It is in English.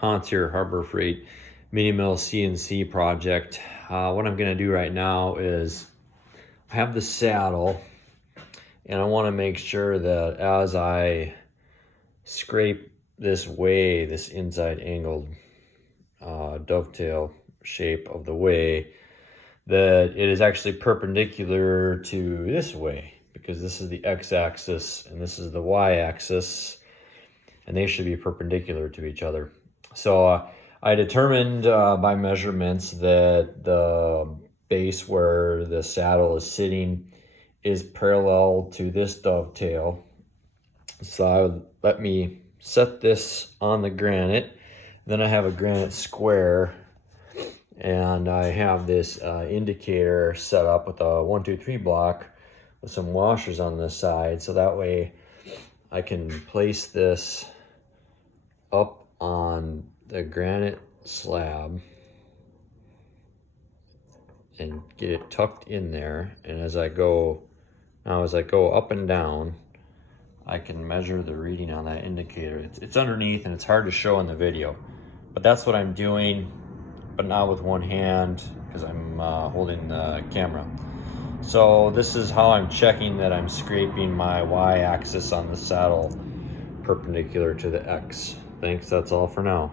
Pontier Harbor Freight mini mill CNC project. What I'm going to do right now is I have the saddle, and I want to make sure that as I scrape this way, this inside angled dovetail shape of the way, that it is actually perpendicular to this way, because this is the x-axis and this is the y-axis, and they should be perpendicular to each other. So I determined by measurements that the base where the saddle is sitting is parallel to this dovetail. So let me set this on the granite. Then I have a granite square, and I have this indicator set up with a 1, 2, 3 block with some washers on the side, so that way I can place this up on the granite slab and get it tucked in there. And as I go up and down, I can measure the reading on that indicator. It's underneath and it's hard to show in the video, but that's what I'm doing, but not with one hand because I'm holding the camera. So this is how I'm checking that I'm scraping my y-axis on the saddle perpendicular to the x. Thanks, that's all for now.